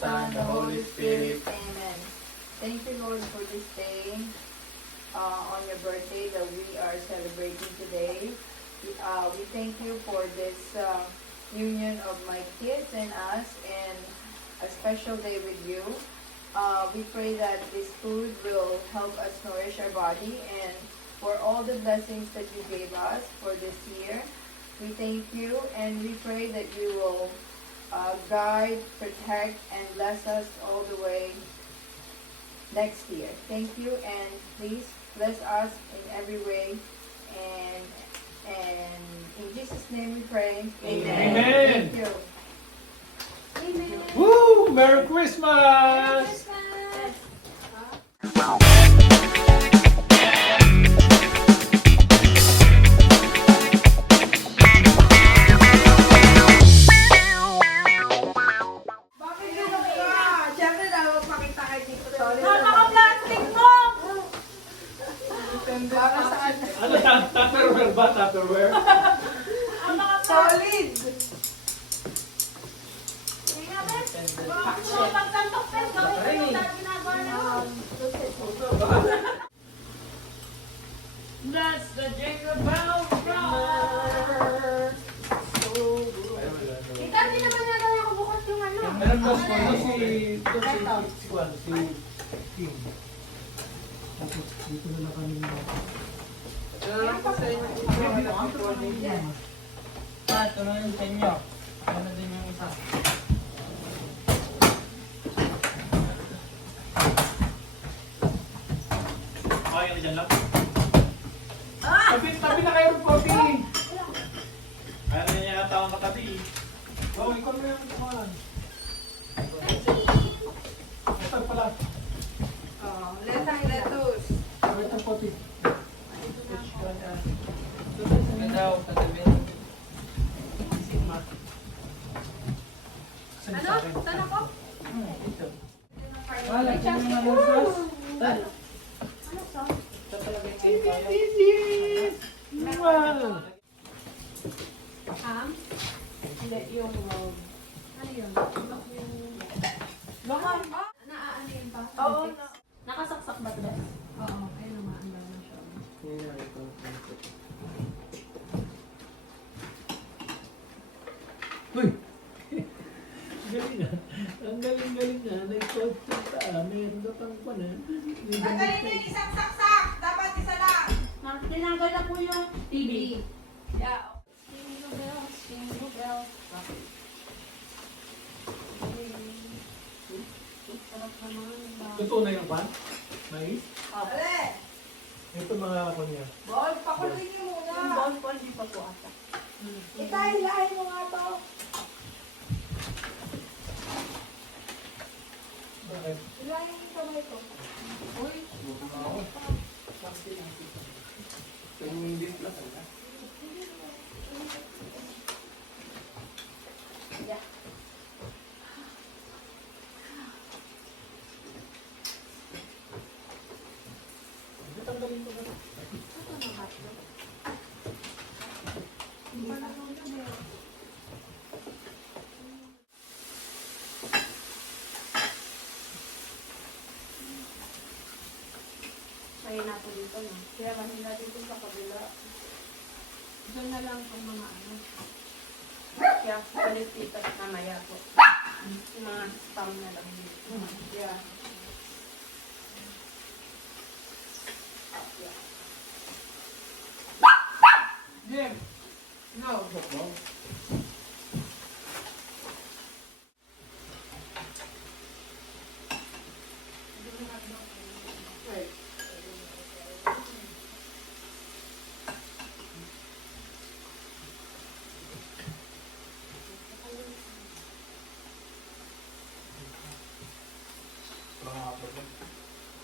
Son, the Holy Spirit. Amen. Thank you, Lord, for this day on your birthday that we are celebrating today. We thank you for this union of my kids and us and a special day with you. We pray that this food will help us nourish our body and for all the blessings that you gave us for this year. We thank you and we pray that you will guide, protect, and bless us all the way next year. Thank you and please bless us in every way and in Jesus' name we pray. Amen. Thank you. Amen. Woo! Merry Christmas! Bakit gano'n ka? Siyempre dapat makita kayo dito. Sorry. Napaka-plastic mo! Para saan? Ano, Tupperware ba? Tupperware? Solid! Kaya ba? Pagsantok pa, gawin mo yung ginagawa na. That's the Jingle Bell Rock! Kita, hindi naman nga daw yung bukas yung ano. Meron ba si Kim? Dito na lang kami ito na yung sa inyo. Ano din yung isa. Okay, yung dyan lang. Tabi na kayo, Poppy! Ayaw na niya yata akong katabi. Oh, ikaw na yung kumahan. Ito pala. Lettuce. Ito, Poppy. Daw, katabi. Ano? Saan ako? Ito. Wala, ito yung mga sauce. Ano sa? Ito talaga yung tayo. Wow! Ham? Hindi, yung Ano yun? Lokal. Naaano yun pa? Oo. Nakasaksak ba ito? Oo, kaya naman na siya. Uy! Galing na. Ang galing-galing na. Nag-coach yung taa. Meron na pang pa na. Tanggalin mo yung isang saksak. Dapat isa lang. Tinanggal na po yung TV. Yeah. Jingle bells, jingle bells. Sarap naman. Totoo na yung pan? Mais? Ale! Ito mga ako niya. Bol, pakuloy niyo Yung muna. ball po, hindi pa po ata. Itahilahin mo nga to. Bakit? Hilahin yung kamay ko. Uy, Tumindit na talaga. Ito tanggalin ko na. ito na hotdog. Kaya na po dito na. Kaya kanila dito sa kabila. Diyan na lang ang mga ano. Kaya palit dito mamaya po. Yung mga spam na lang dito. Yeah. Jim! No.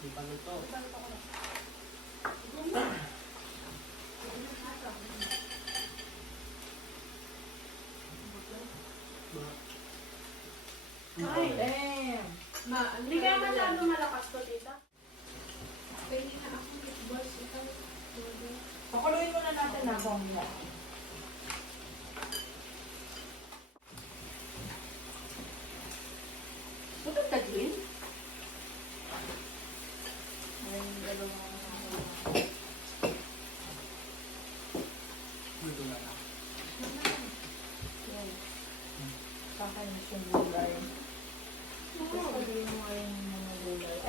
Di pa nito. Ay, damn. Hindi kaya masyado malakas to, tita. Pwede na ako boss. Pakuluin muna natin na bomba.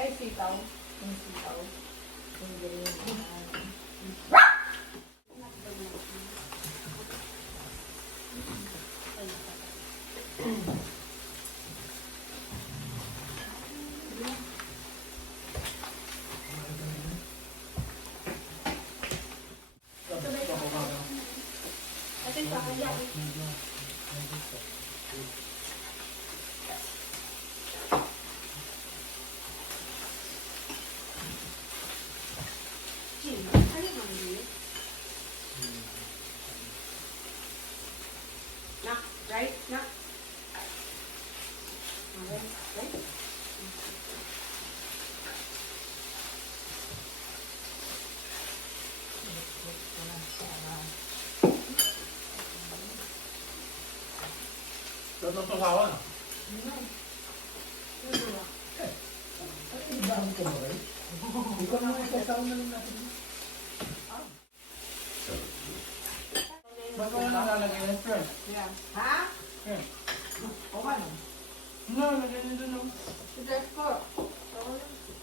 Ay, sitaw. Yung sitaw. Yung green. Ate, sa kanya. Sino? Ano yung mga Nak, right? Nak? Okay, right? Tatang pasawa na. Ibahan ko ba kayo? Ikaw na may kasama na lang natin. Ba't ko na nalalagay ng friend? Yeah. Ha? Friend. O ano? No, lagay niyo dun. Si Desco.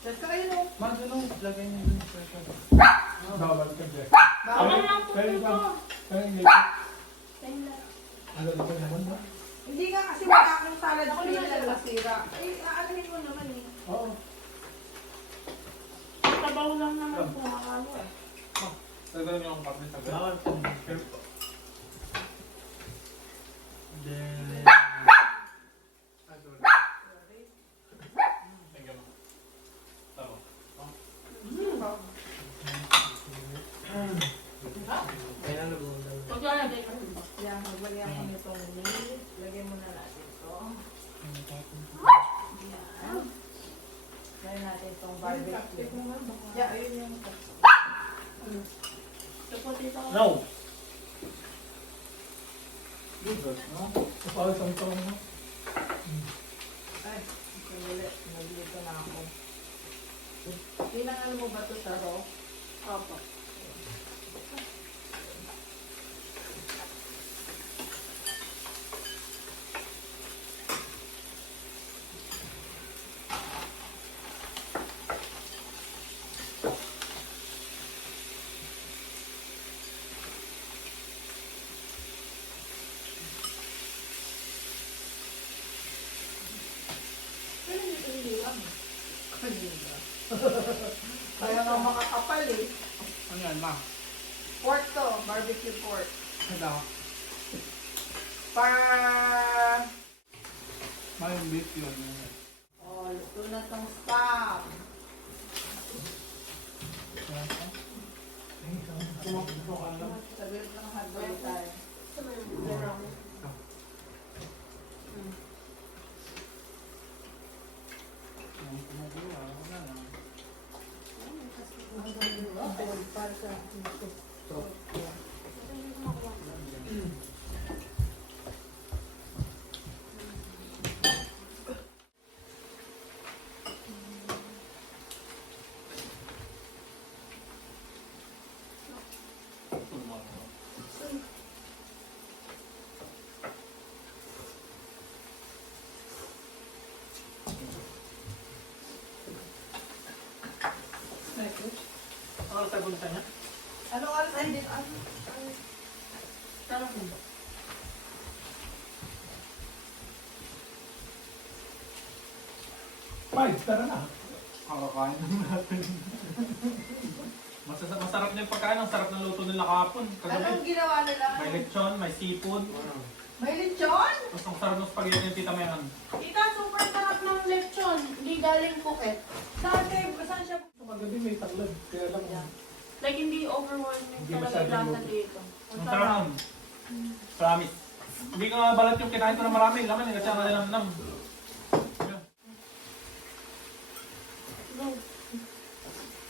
Desco kayo no? Man, dun. Lagay niyo dun. Friend. Bawal ka dyan. Bawal lang po ito. Kaya hindi. Ano ba naman ba? Hindi nga kasi wala akong salad cream na nasira. Eh, aalamin mo naman eh. Oo. Tabaw lang naman po makalo eh. Lagay niyo ang kape sa gas. Bawal ka dyan. Then... Thank you. Tama. Kaya na lugaw lang. Paglalagay ka rin ba? Yan, magbalihan ko nitong meat. Lagyan mo na natin ito. Yan. Lagyan natin itong barbecue. Yeah, ayun yung... Tapos ito. No! No? Kapag isang taon mo. Ay, sandali. Naglito na ako. Kailangan mo ba ito sa raw? Opo. Pero hindi hindi lang. Kaya nga makakapal eh. Ano yan, ma? Pork to, barbecue pork. Ito. Para... Ma, yung beef yun. Oh, luto na tong spam. Sabihin lang hotdog tayo. Para sa... Ano sa gunta niya? Ano oras din? Tama mo ba? Five, tara na. Kakakain natin. Masarap na yung pagkain. Ang sarap ng luto nila kahapon. Anong Kagabi. ginawa nila? May lechon, may seafood. May lechon? Tapos ang sarap ng spaghetti ng tita Mayan. Tita, super sarap ng lechon. Hindi galing Phuket. Dati, saan siya? Kagabi may taglad. Kaya lang. Like, hindi overwhelming Hindi talaga masyadong yung lasa luto. dito. Ang sarap nun. Promise. Hindi ko nga balat yung kinain ko na marami. Laman eh, kasi ang nalinamnam. No.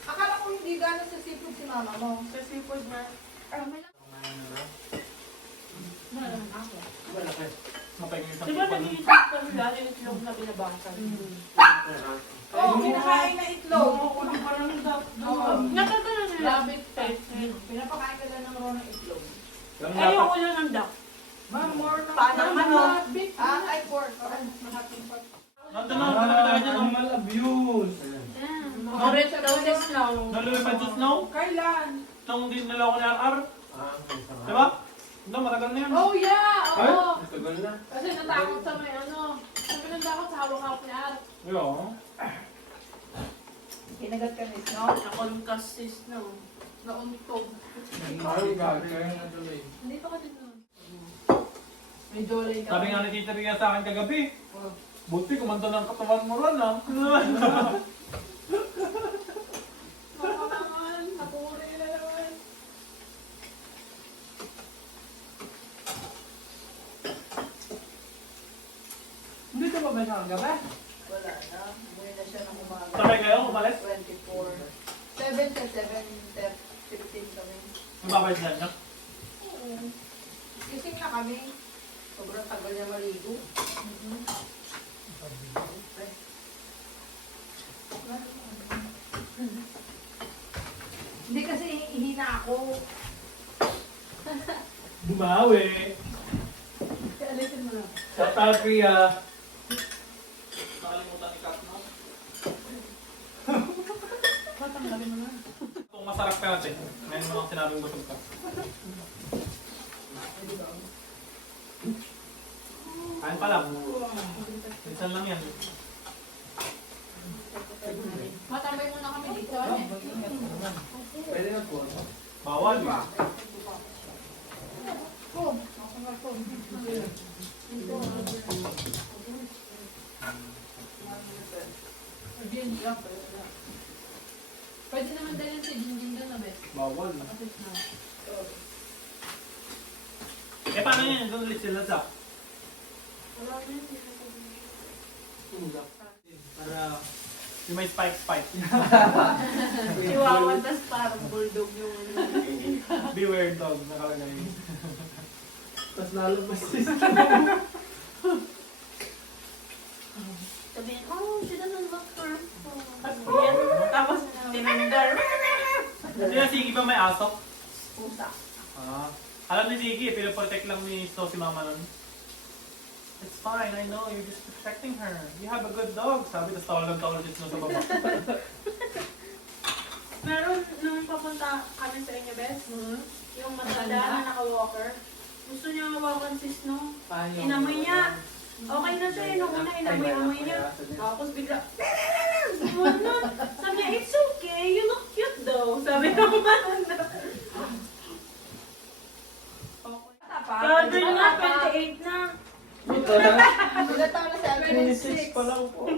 Akala ko hindi gano'n sa seafood si mama mo. Sa seafood na. May lang. Meron ako. Malaki. Mapahingin yung isang Di ba tipo nun. nag-iisip kami dahil yung itlog na binabasag? Oo, kinakain na itlog. Kukunin pa lang daw. Oo. Nakagano nila. Rabbit taste. Pinapakain ka lang ng raw ng itlog. Ayoko yun ng duck. Ma'am, more na. Paano naman no? Ah, ay pork. Mahating pork. Nandun na, nandun na dyan. Animal abuse. Yan. Favorite daw si Snow. Nalulipad sa snow? Kailan? Nung din nila ako ni RR. Diba? No, matagal na yan. Oh yeah! Oo! Matagal na. Kasi natakot sa may ano. Sabi natakot sa hawak-hawak ni Ar. Yeah. Kinagat ka ni Snow. Nakonkas si Snow. Nauntog. Ay, kaya na tuloy. Dito ka din nun. May jolay ka. Sabi nga ni Tita Ria sa akin kagabi. Buti kumanta ng katawan mo ron ah. Makaman, napuri na naman. Hindi ka ba ba siya kagabi? Wala na. Umuwi na siya ng umaga. Sabay kayo, umalis? 24. 7 to 7:15 kami. Mababay sila niya. Gising na kami. Sobrang tagal niya maligo. Hindi kasi hihina ako. Bumawi. Alisin mo lang. Sa Tagria. Nakalimutan ni Kat, no? Patanggalin mo lang. Kung masarap ka natin, ngayon mo lang sinabing busog ka. Kain pa lang. Minsan lang yan. Matambay muna kami dito. Ano eh? Pwede na po. Bawal eh. Pwede naman dalhin si Jinjin doon na best. Bawal. Kasi na. Eh paano yan? Doon ulit sila sa. Wala na yun. Para yung may spike. Chihuahua, tas parang bulldog yung ano. Beware dog nakalagay. Tapos lalabas siya. Sabihin, oh, she doesn't look for yan. Tapos tinanggal. Hindi na sige ba may asok? Pusa. Ah. Alam ni Ziggy, pinaprotect lang ni So si mama nun. It's fine, I know, you're just protecting her. You have a good dog. Sabi, tas tawal si Snow sa baba. Meron, nung papunta kami sa inyo, Bes, yung matanda na naka-walker, gusto niya hawakan si Snow. Inamoy niya. Okay na siya, nung una inamoy niya. Tapos bigla, sumunod. Sabi niya, it's okay, you look cute though. Sabi ng matanda. Sabi nga, 28 na. Ilan taon na siya? 26 pa lang po.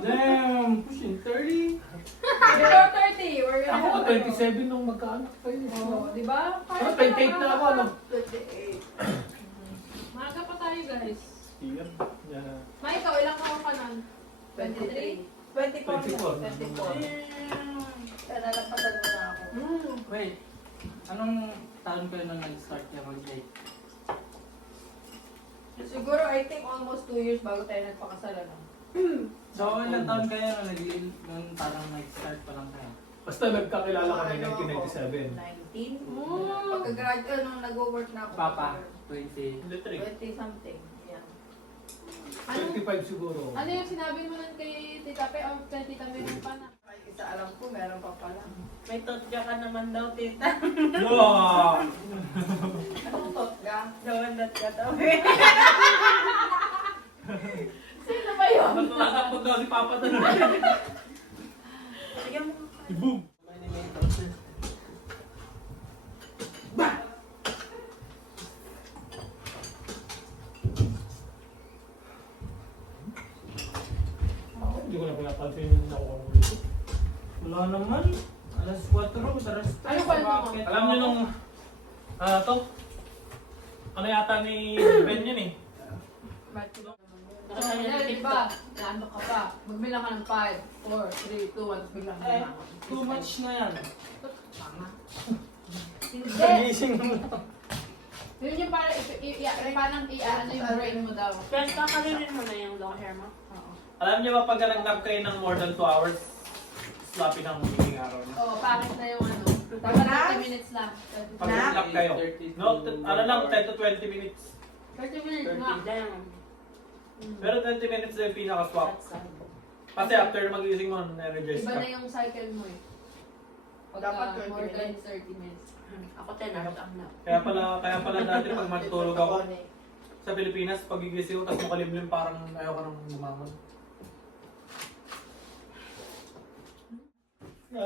Damn, pushing 30. Before 30, we're gonna Ako have ka 27 nung magkaanak kayo. Oo, di ba? Ako 28 na ako, ano? 28. Maaga pa tayo, guys. Here. Yeah. Ma, ikaw, ilang taon ka nun? 23? 24. 24. Kaya nalampasan mo na ako. Wait, anong taon kayo nung nag-start niya mag-date? Siguro, I think almost 2 years bago tayo nagpakasal, ano? So, ilang taon kayo nung parang nag-start pa lang kayo? Basta nagkakilala kami Ano ako, 1997. 19? Pagka-graduate, nung nag-work na ako. Papa, 20. Electric. 20 something. Yan. Ano? 25 siguro. Ano yung sinabi mo nun kay Tita Pe o kay Tita Meron pa na? Ay, isa alam ko, meron pa pala. May totga ka naman daw, tita. Wow! Anong totga? Dawan that ka daw. Sino ba yun? Natapag daw si Papa doon. Bigyan mo. Boom! Hindi ko na pinapansin yung nakuha ko dito. Wala naman. Alas 4 daras. Ano kwento mo? Alam niyo nung, to? Ano yata ni Ben yun eh? So, di ba? Naano ka pa? Magbilang ka ng 5, 4, 3, 2, 1, tapos biglang Eh, too much na yan. Tama. Hindi. Nagising mo. Yun yung parang parang ano yung brain mo daw. Pero kakalinin mo na yung long hair mo. Oo. Alam niyo ba pag nag-nap kayo ng more than 2 hours, sloppy ng magiging araw niyo? Oo, pangit na yung ano. Dapat 30 minutes lang. Pag nag-nap kayo. 30 No, ano lang, 10 to 20 minutes. 30 minutes nga. Damn. Pero 20 minutes na yung pinaka-swap. That's sad. Kasi after magising mo, na-energize Iba ka. na yung cycle mo eh. Pagka Dapat 20 more than minutes. 30 minutes. Ako 10 hours ang na. Kaya pala dati pag matutulog ako sa Pilipinas, pag gigising ko, tapos makalimlim parang ayaw ka nang lumangon.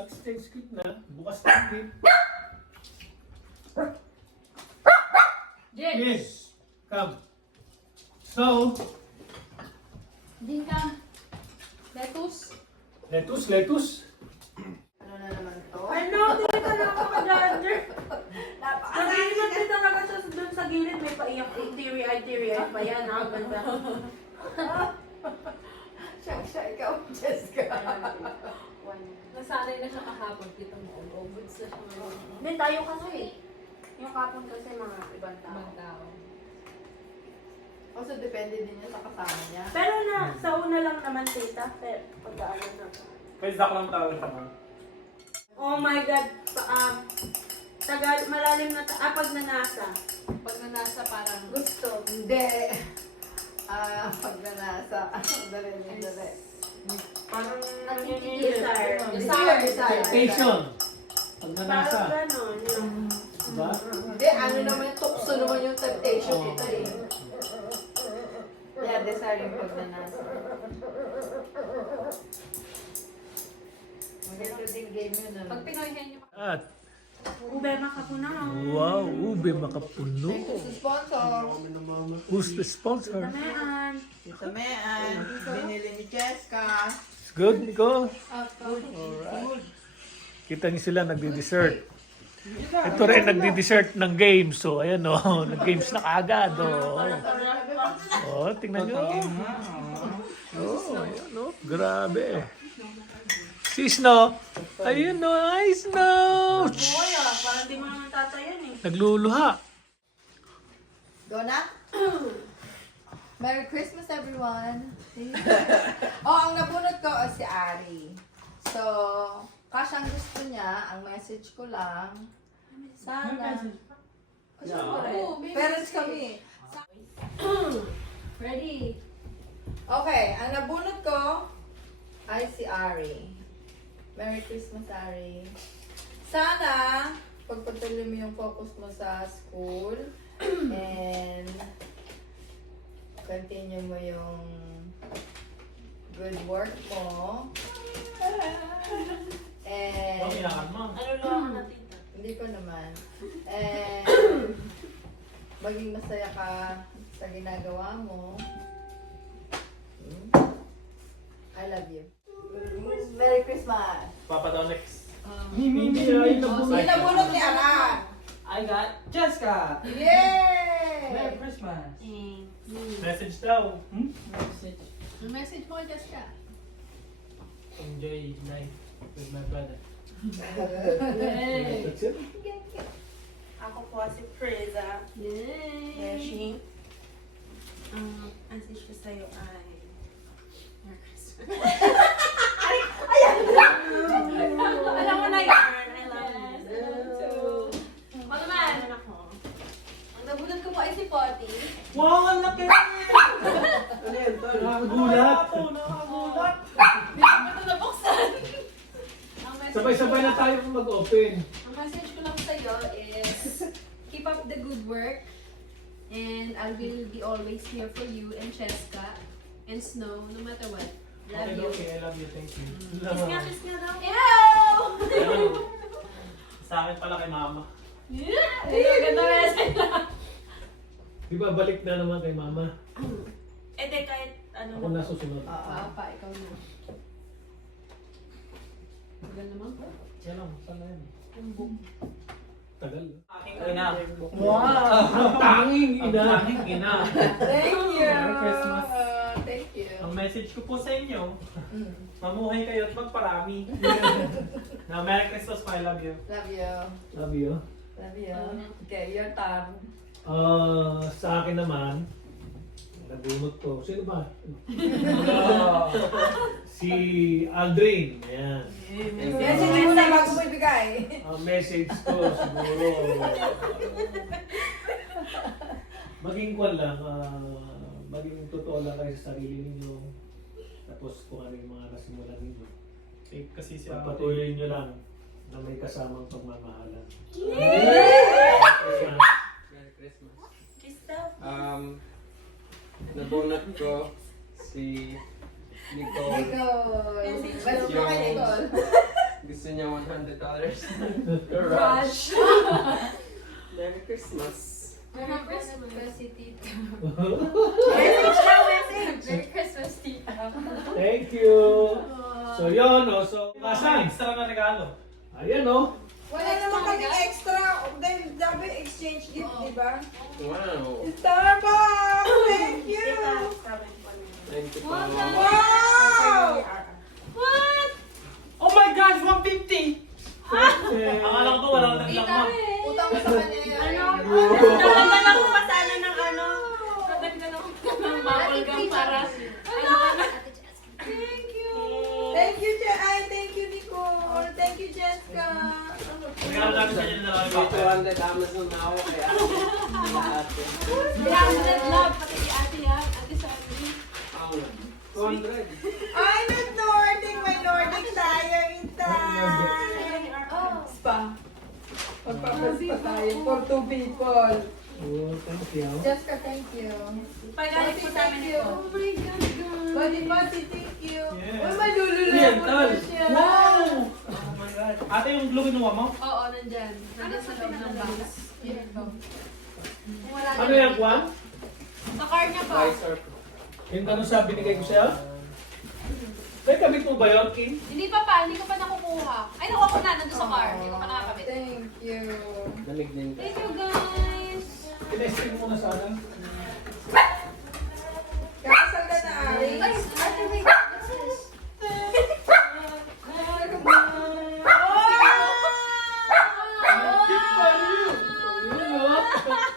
Stage quit na. Bukas na ang gate. Jake! Yes. Come. So, Din ka. Lettuce. lettuce. Ano na naman to? Ano? Hindi ka nakaka-gender. Nag-iiwan din talaga siya doon sa gilid. May paiyak. Teary-eye pa yan. Ha? Ganda. Siya, ikaw, Jessica. Nasanay na siya kahapon. Kita mo, all-goods na siya ngayon. Hindi, tayo kasi eh. Yung kapon kasi mga ibang tao. Ibang tao. Also, depende din yun sa kasama niya. Pero na, sa una lang naman tita. Pero pagkaalam na. Kaya Zach lang tawag siya. Oh my God. Tagal, malalim na pag nanasa. Pag nanasa parang Gusto. Hindi. Pag nanasa. Dali. Parang Desire. Desire. Temptation. Pag Parang nanasa. gano'n. Yung... Diba? Hindi, ano naman yung tukso naman yung temptation ito eh. Yeah, desire yung pag nanasa. Maganda din game yun pag ah. Pinoy henyo. At, Ube makapuna. wow, ube makapuno. Thank you sa sponsor. Who's the sponsor? Tamaan. Sa Mean. Binili ni Jessica. It's good, Nicole? Alright. Kita niyo sila nagdi-dessert. Ito rin nagdi-dessert ng games. So, ayan o. Nag-games na kaagad. Tingnan nyo. Ayan o. Grabe. Si Snow. Ayun o. Ay, Snow. Boy parang di mo naman tatayan eh. Nagluluha. Go na? Merry Christmas, everyone! Ang nabunod ko si Ari. So, kasyang gusto niya, ang message ko lang, sana... Siyempre, parents kami. Ready? Okay, ang nabunod ko ay si Ari. Merry Christmas, Ari. Sana, pagpatuloy mo yung focus mo sa school and continue mo yung good work mo. And Iyakan mo. Ano lang na tita? hindi ko naman. And maging masaya ka sa ginagawa mo. I love you. Merry Christmas! Papa daw next. Mimi, ay nabunod. Pinabulog ni Aran! I got Jessica! Yay! Merry Christmas! Message daw. Ang message mo, Jessica. Enjoy life with my brother. Yay! That's it. Ako po si Preza. Yay! Beshi. Ang message ko sa'yo ay... Merry Christmas. Alam mo na yan. I love you. Ako naman. Ano ako? Ang nabunod ko po ay si Potty. Wow, ang laki! Nakagulat. Nakagulat! Hindi ko pa ito nabuksan. Ang message Sabay-sabay na tayo mag-open. Ang message ko lang sa'yo is, keep up the good work. And I will be always here for you and Cheska and Snow, no matter what. Love you. Okay, I love you. Thank you. Kiss nga daw. Ew! Sa akin pala kay mama. Ayun, ganda message lang. Di ba balik na naman kay mama? Eh, di kahit ano Ako na susunod. Papa, ikaw na. Tagal naman po. Yan lang, saan na yan? Tagal. Aking ina. Wow! Ang tanging Ang ina! tanging ina. Thank you! Merry Christmas. Thank you. Ang message ko po sa inyo, Mm. mamuhay kayo at magparami. Na Merry Christmas, I love you. Love you. Love you. Love you. Okay, your turn. Sa akin naman, nabunot ko. Sino ba? Si Aldrin. Ayan. Message mo na bago mo ibigay. Ang message ko siguro, maging kwan lang, maging totoo lang kayo sa sarili ninyo. Tapos kung ano yung mga nasimulan ninyo. Eh, kasi si Pagpatuloy nyo lang na may kasamang pagmamahalan. Merry Christmas. Kiss daw. Nabunot ko si Nicole. Nicole. Message Basta daw. kay Nicole. Gusto niya $100. Rush. Merry Christmas. Merry Christmas, si Tita. Message daw, message. Merry Christmas, Tita. Thank you! So yun, oh. So, Asan? kasan? Extra na regalo. Ayan, oh. Wala naman kami extra. Dahil sabi exchange gift, di ba? Wow. Starbucks! Thank you! Thank you po. Wow! What? Oh my gosh, 150! Akala ko ba wala nang Tita, laman? Utang ko sa kanya yan. Ano? Nagdala ko pa sana ng ano? Nagdala ko ng bubble gum para... Thank you. Thank you, thank you, Nicole. Thank you, Jessica. Regalo namin sa inyo na lang May 200 Amazon na ako kaya ate. 300 love, pati si Ate yan. Ate Sandy. Ang 200. Ay, may Nordic. May Nordic tayo, Itay. Oh. Spa. Magpapaspa tayo for 2 people. Oh, thank you. Jessica, thank you. Pagalit po sa amin Thank you. ito. Oh my God, guys. Body Body, thank you. Yes. Uy, malulula Yan, mo tal. na siya. Wow! Oh my God. Ate, yung glue kinuha mo? Oo, nandyan. Nandyan sa loob ng box. Yan po. Kung wala Ano na- yan, Juan? Sa car niya pa. Visor ko. Yung tanong sa binigay ko sa'yo? May kabit mo ba yun, Kim? Hindi pa, hindi ko pa nakukuha. Ay, nakuha ko na, nandun sa car. Hindi ko pa nakakabit. Thank you. Lamig din ka. Thank you, guys. Tinesting mo na sana. Kakasal ka na, Ari. Ay, Ate, wait. What's this?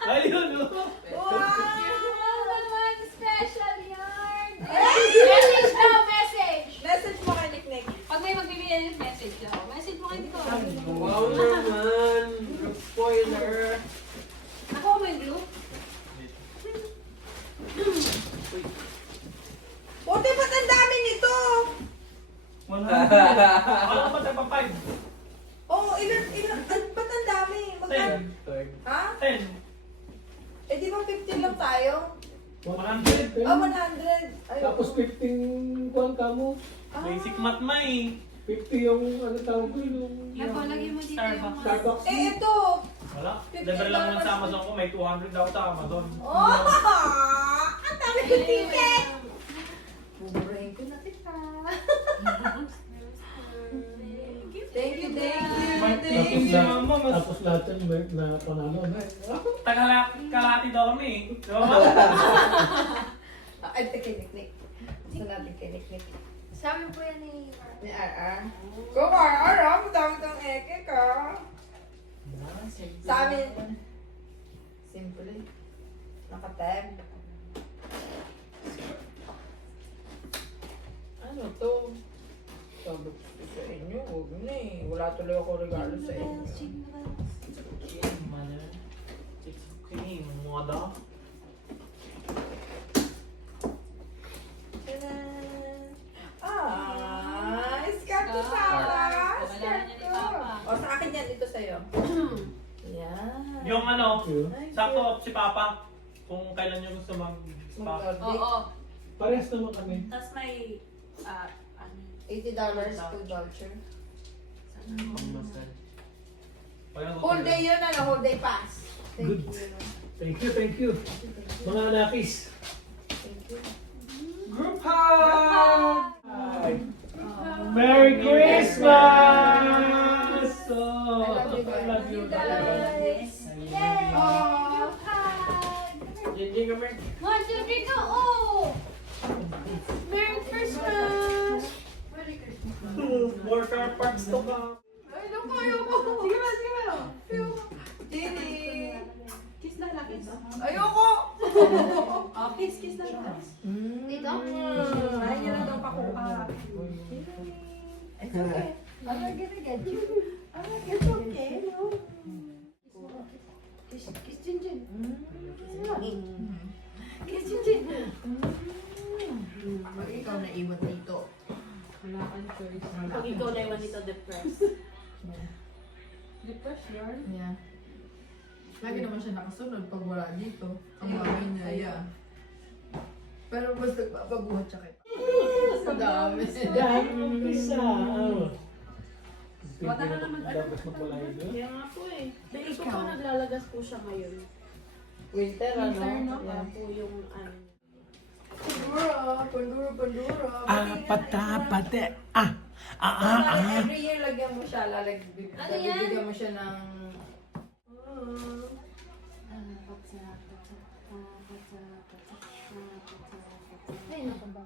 Ayun, oh. Ayun, oh. Ano naman, special yarn. Message daw, message. Message mo kay Nick Nick. Pag may magbibigay ng message daw, message mo kay Nico. Wow naman. Spoiler. Nakuha mo yung glue? Buti ba't ang dami nito? 100. Akala ko ba tayo pa 5? Oh, ba't ang dami? Magkano? 10. Ha? 10. Eh, di ba 15 lang tayo? 100. Oh, 100. Ay, Tapos 15 kuwan ka mo. Basic math ma eh. 50 yung ano tawag ko yung Naku, lagyan mo dito yung Starbucks. Starbucks. Eh, ito. Wala. Libre lang naman sa Amazon ko. May 200 daw sa Amazon. Oh! Ang dami ko ticket! Buburahin ko na kita. Thank you, thank you, May thank ticket you. si mama. Mas Tapos lahat yun may na panalo na. kalahati daw kami eh. Di ba? Ay, tikinik-nik. Gusto natin tikinik-nik. Sabi po yan ni... Ni RR. Go, RR, ah. Madami kang eke ka. Sa amin, simple. Nakatag. Ano to? Sabi ko sa inyo, huwag na eh. Wala tuloy ako regalo sa inyo. Mother. It's okay, mother. Tadaan! Ah, skirt to Skirt. Sarah! Wala na Skirt niya ni to! Papa. O, sa akin yan, ito sa'yo. Yan. Yung ano, Ay, sakto si Papa. Kung kailan nyo gusto mag-spa. mag-order. Oo. Parehas naman kami. Tapos may, ano, $80 food voucher. Pangmasal. Whole day yun, ano? Whole day pass. Thank Good. you. Thank you, thank you. Mga anakis. Thank you. Group hug! Merry Christmas! I love you guys. I love you guys. Yay! Aww. Hindi ka mer. 1, 2, 3, go! Oh! Merry Christmas! More car parks to come. Ay, naku, ayoko. Sige ba, sige ba. Ayoko. Dini. kiss na lang, kiss. Ayoko. Oh, kiss na lang. Dito? Ay, yun lang daw pakuha. It's okay. I'm not gonna get you. It's okay, no? Kiss Jinjin. Kiss you, Jin. Ikaw na iwan dito. wala kang choice. Pag ikaw na iwan dito depressed. Depression? Yeah. Lagi naman siya nakasunod pag wala dito. Ang mami niya, yeah. Pero mas nagpapabuhat siya kay Madami. Isa. Wala ka naman, ano? Dapat magpalayo doon. Kaya nga po eh. Dahil ko po naglalagas po siya ngayon. Winter, Winter, no? Kaya po yung ano. Pandura. Patapate. Every year, lagyan mo siya, Ano yan? bibigyan mo siya ng... Ay, naku ba?